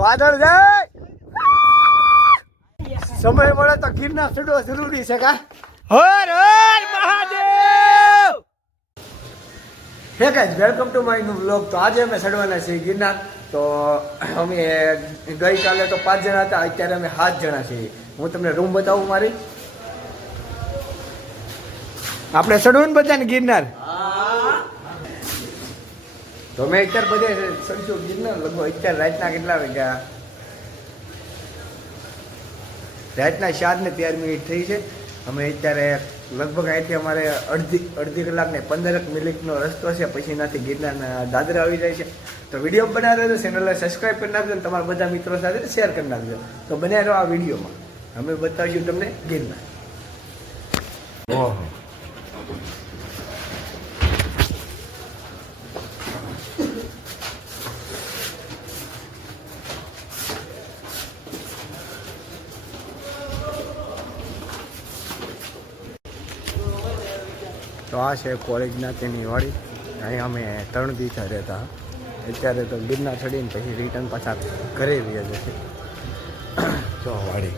વાદળ જાય સમય મળે તો ગિરનાર ચડવો જરૂરી છે કા હર હર મહાદેવ. હે guys welcome to my new vlog. તો આજે અમે ચડવાના છીએ ગિરનાર. તો અમે ગઈકાલે તો 5 જણા હતા, અત્યારે અમે 7 જણા છીએ. હું તમને રૂમ બતાવું મારી. આપણે ચડવું ને બધાને ગિરનાર. તો મેં અત્યારે બધે ચડશું ગિરનાર. લગભગ અત્યારે રાતના કેટલા વાગ્યા? રાતના 4:13 થઈ છે. અમે અત્યારે લગભગ અહીંથી અમારે અડધી કલાક ને 15 મિનિટનો રસ્તો છે. પછી એનાથી ગિરનારના દાદરા આવી જાય છે. તો વિડીયો બનાવી રહેજો, ચેનલને સબસ્ક્રાઈબ કરી નાખજો અને તમારા બધા મિત્રો સાથે શેર કરી નાખજો. તો બન્યા રહો આ વિડીયોમાં. અમે બતાવીશું તમને ગિરનાર. ઓહો, તો આ છે કોલેજના તેની વાડી. અહીં અમે 3 દિવસ રહેતા. અત્યારે તો ગિરનાર ચડીને પછી રિટર્ન પાછા ઘરે રહ્યા છે. તો વાડી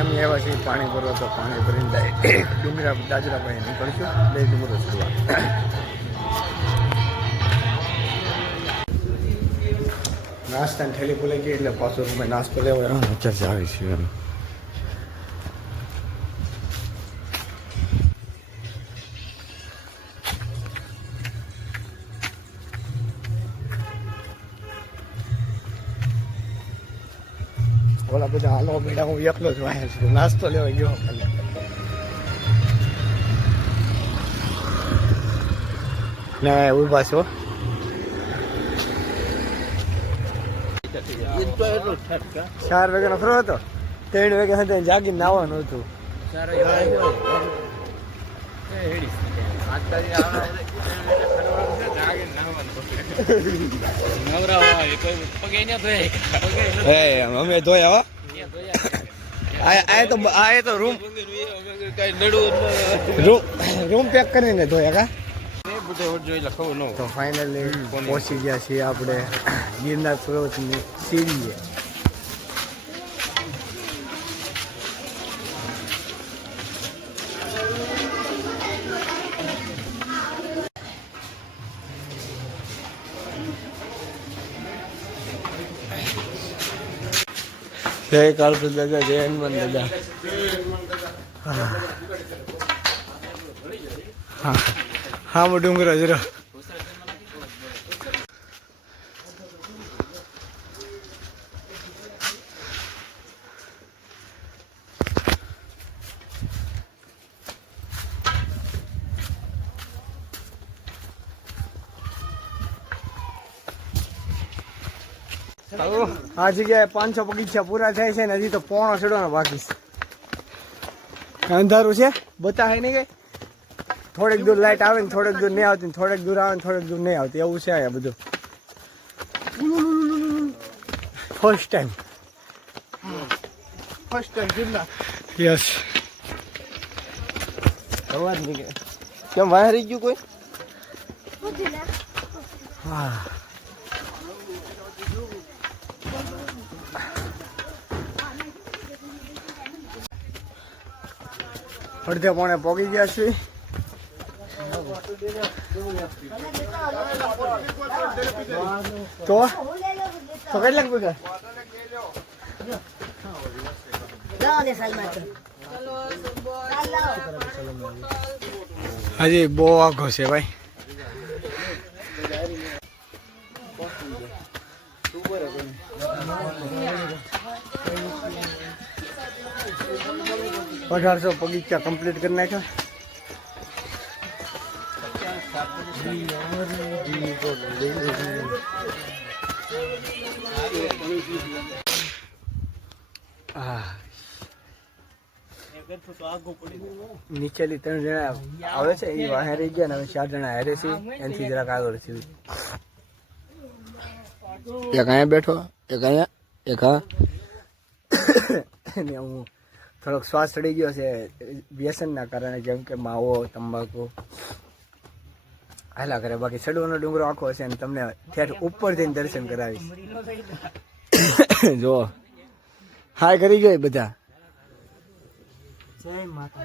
અમે એવા છીએ. પાણી ભરો તો પાણી ભરીને ડુંગરા દાજરા પાસે નીકળશું. 2 ડુંગરો ચડવા. નાસ્તાની થેલી ભૂલાઈ ગઈ એટલે પાછો અમે નાસ્તો લેવા ચર્ચા આવી છીએ એમ. ઓલા બધા હાલો બેડા, હું એકલો જ વાયા છું. નાસ્તો લેવા ગયો. ના ઉભા છો. 4 વાગ્યાનો ફરો હતો. 3 વાગ્યા સુધી જાગીને નાવાનું હતું. અમે ધોયા તો રૂમ પેક કરીને ધોયા કા. તો ફાઇનલી પહોંચી ગયા છીએ આપણે ગિરનાર પર્વતની સીડીએ. જય કાળુ દાદા, જય હનુમાન દાદા. હા હું ડુંગર હજરો. આ જગ્યાએ 500 બગીચા પૂરા થાય છે ને હજી તો પોણો ચડવાનો બાકી છે. અંધારું છે, બતાવે નહીં કઈ. થોડેક દૂર લાઈટ આવે ને થોડેક દૂર નહીં આવતી, થોડેક દૂર આવે ને થોડેક દૂર નહીં આવતી, એવું છે આ બધું. First time Girnar. યસ. અવાજ નહીં કેમ વાયર રહી ગયું કોઈ? હા અડધે પોણે પોગી ગયા છીએ. તો કેટલાક પૈસા? હજી બહુ આઘો છે ભાઈ. $1800 બગીચા કમ્પ્લીટ કરી નાખ્યા. નીચેથી 3 જણા આવે છે એ વાહે રહી ગયા ને હવે 4 જણા હારે છે એનાથી જરાક આગળ છે એક અહીંયા બેઠો એક અહીંયા એક હા ને હું થોડોક શ્વાસ ચડી ગયો છે વ્યસનના કારણે જેમ કે માવો તંબાકુ હાલા કરે બાકી ચડવાનો ડુંગરો આખો હશે અને તમને ઠેઠ ઉપર જઈને દર્શન કરાવીશ જો હાય કરી ગઈ બધા જય માતા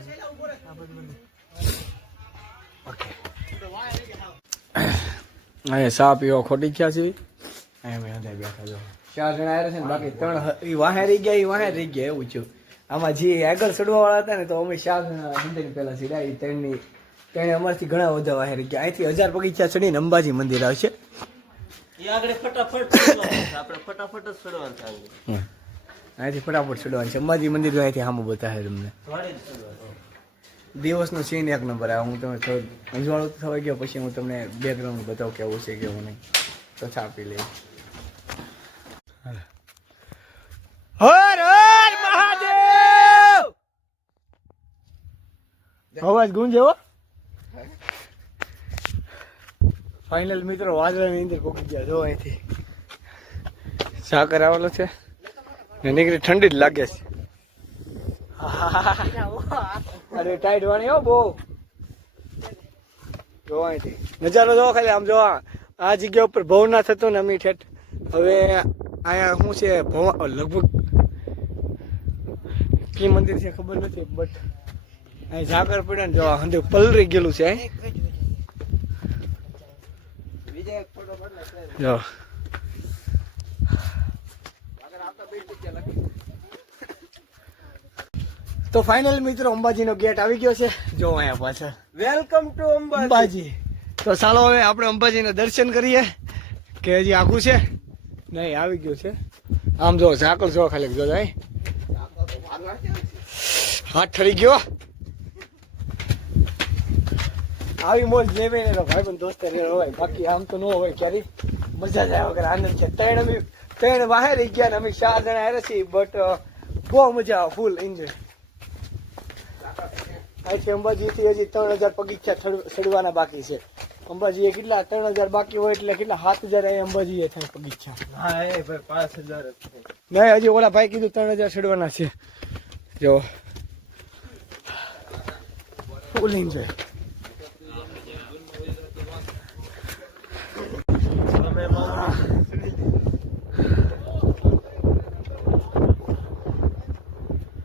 ઓકે અહીંયા સા પીવા ખોટી ગયા છે અહીંયા મેં અંદર બેઠા જો 4 જણા આવ્યા છે ને બાકી 3 વાહે રહી ગયા એવું થયું આમાં જે આગળ ચડવા વાળા હતા ને તો અમે 4 જણા અંદર પેલા સીધા એ 3 અમારથી ઘણા બધા વાહે રહી ગયા અહીંથી 1000 પગથિયા ચડીને અંબાજી મંદિર આવશે અહીંથી ફટાફટ ચડવાનું છે અંબાજી મંદિર તો અહીંથી સામું બતાવે તમને દિવસનો સીન 1 નંબર આવે હું તમે થોડું અંજવાળું થવાઈ ગયો પછી હું તમને બેકગ્રાઉન્ડ બતાવું કેવું છે કેવું નહીં તો છાપી લઈ હર હર મહાદેવ અવાજ ગુંજે હો ફાઇનલ મિત્રો વાદળાની અંદર પહોંચી ગયા જો અહીંથી સાકર આવેલો છે ને નીકળી ઠંડી જ લાગે છે અરે ટાઈટ વાણી હો બહુ જો અહીંથી નજારો જો ખાલી આમ જો આ જગ્યા ઉપર ભવનાથ હતો ને અમી ઠેઠ હવે અહીંયા શું છે લગભગ કી મંદિર છે ખબર નથી બટ અહીં ઝાકર પડે ને જો હંધે પલરી ગયેલું છે જો તો ફાઇનલ મિત્રો અંબાજીનો ગેટ આવી ગયો છે જો અહીંયા પાછળ વેલકમ ટુ અંબાજી તો ચાલો હવે આપણે અંબાજીના દર્શન કરીએ કે હજી આખું છે નહીં આવી ગયું છે આમ જો ઝાકળ જો ખાલી જો જાય હાથ ઠરી ગયો આવી મોજ લેવે ને તો ભાઈ પણ દોસ્ત હોય બાકી આમ તો ન હોય ક્યારે મજા જાય વગર આનંદ છે 3 વાહે રહી ગયા ને અમે 4 જણા હારે છીએ બટ બહુ મજા આવે ફૂલ એન્જોય અહીંથી અંબાજીથી હજી 3000 પગથિયા ચડવાના બાકી છે અંબાજી એ કેટલા 3000 બાકી હોય એટલે કેટલા 7000 અહીં અંબાજી એ થાય પગથિયા હા એ ભાઈ 5000 નહીં હજી ઓલા ભાઈ કીધું 3000 ચડવાના છે જો ફૂલ એન્જોય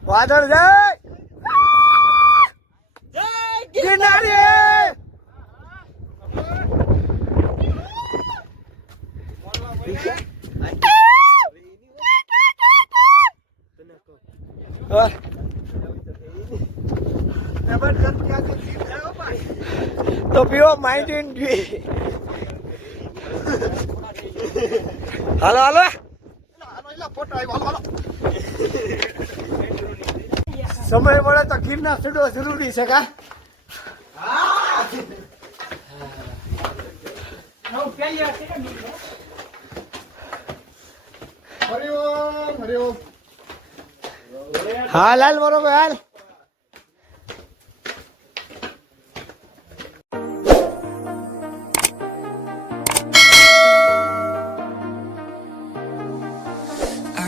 વાદળ જાય કિનારે તો પીવો માઇન્ડ હાલો હાલો સમય મળે તો ગિરનાર ચડવો જરૂરી છે કા હા લાલ બરોબર હાલ